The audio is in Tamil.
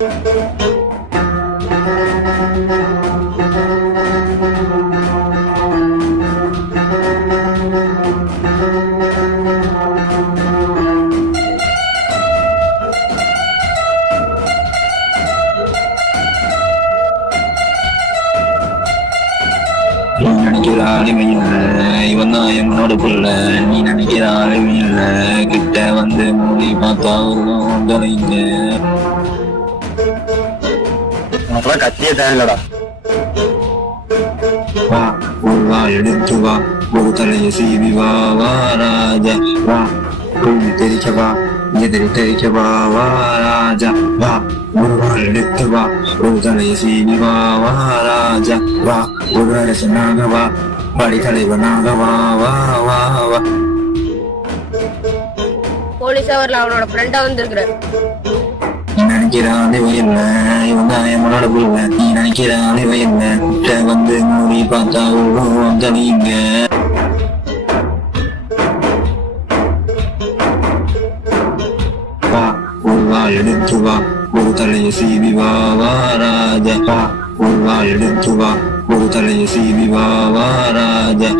நீ நினைக்கிற ஆளுமை இல்ல இவன் தான் என்னோட புள்ள நீ நினைக்கிற ஆளுமை கிட்ட வந்து மூடி பார்த்தா தொலைங்க உனக்குலாம் கத்தியே தேவையில்லடா. வா ஒரு வா எடுத்து வா. ஒரு தலையை சீவி வா வா ராஜா. வா குழி தெரிக்க வா எதிரி தெரிக்க வா வா ராஜா. வா ஒரு வா எடுத்து வா. ஒரு தலையை சீவி வா வா ராஜா. வா ஒரு அரசனாக வா படி தலைவனாக வா வா வா வா. போலீஸ் அவர்ல அவனோட ஃப்ரெண்டா வந்திருக்கிறார். நினைக்கிறான் நினைக்கிற அழிவு இவன் தான் என்னோட புள்ள. நீ நினைக்கிற அழிவு இல்ல வந்து மூடி பார்த்தா உருவம் தனிங்க வா ஒரு வா எடுத்து வா. ஒரு தலையை சீவி வா வா ராஜா. வா ஒரு வா எடுத்து வா. ஒரு தலையை சீவி வா வா ராஜா.